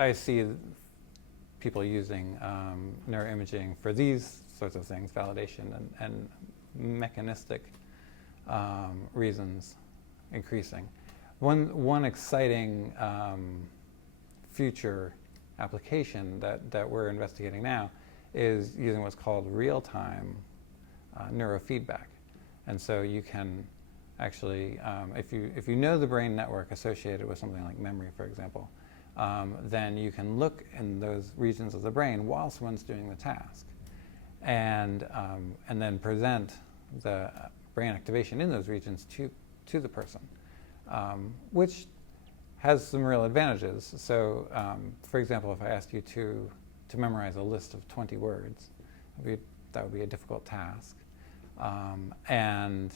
I see people using neuroimaging for these sorts of things, validation and mechanistic reasons increasing. One exciting future application that we're investigating now is using what's called real-time neurofeedback. And so you can actually, if you know the brain network associated with something like memory, for example, then you can look in those regions of the brain while someone's doing the task, and then present the brain activation in those regions to the person, which has some real advantages. So, for example, if I asked you to memorize a list of 20 words, that would be a difficult task. And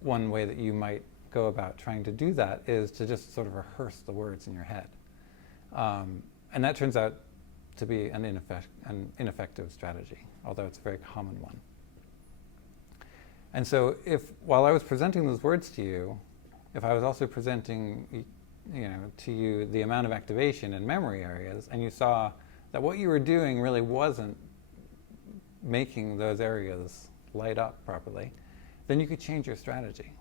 one way that you might go about trying to do that is to just sort of rehearse the words in your head. And that turns out to be an ineffective strategy, although it's a very common one. And so while I was presenting those words to you, if I was also presenting to you the amount of activation in memory areas, and you saw that what you were doing really wasn't making those areas light up properly, then you could change your strategy.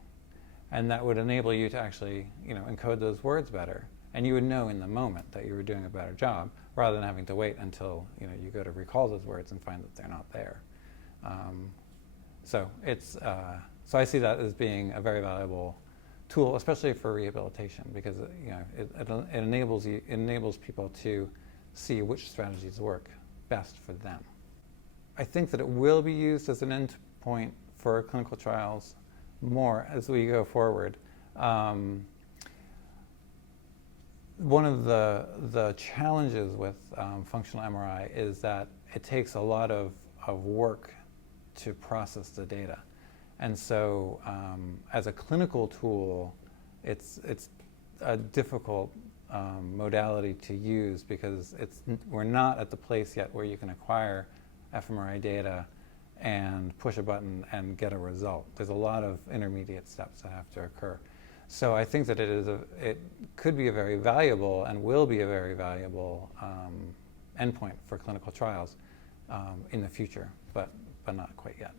And that would enable you to actually encode those words better. And you would know in the moment that you were doing a better job, rather than having to wait until you go to recall those words and find that they're not there. So I see that as being a very valuable tool, especially for rehabilitation, because it enables people to see which strategies work best for them. I think that it will be used as an endpoint for clinical trials more as we go forward. One of the challenges with functional MRI is that it takes a lot of work to process the data. And so as a clinical tool, it's a difficult modality to use, because we're not at the place yet where you can acquire fMRI data and push a button and get a result. There's a lot of intermediate steps that have to occur. So I think that it could be a very valuable and will be a very valuable endpoint for clinical trials in the future, but not quite yet.